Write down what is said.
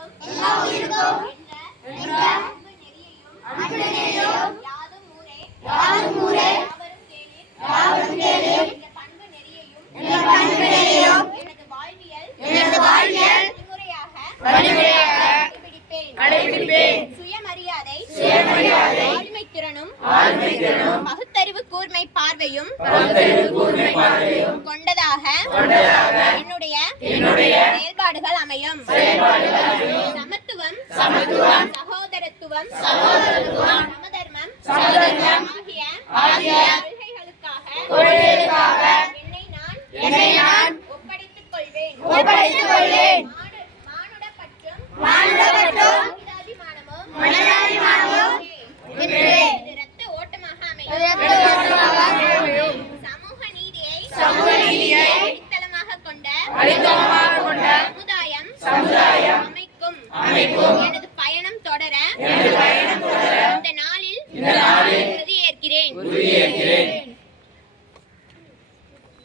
என்ற அன்பு நெறியையும் யாதும் ஊரே யாவரும் கேளீர் என்ற பண்பு நெறியையும் எனது வாழ்வியல் வழிமுறையாக கடைபிடிப்பேன். சுயமரியாதை ஆளுமைத்திறனும் பகுத்தறிவு கூர்மை பார்வையும் கொண்டதாக என்னுடைய செயல்பாடுகள் அமையும். சமத்துவம் சகோதரத்துவம் சமதர்மம் ஆகிய கொள்கைகளுக்காக என்னை நான் ஒப்படைத்துக் கொள்வேன். மானுடப்பற்றும் மனிதாபிமானமும் இது இரத்த ஓட்டமாக அமையும். சமூக நீதியை அடித்தளமாக கொண்ட சமுதாயம் அமைக்கும் எனது பயணம் தொடர இந்த நாளில் உறுதியேற்கிறேன்.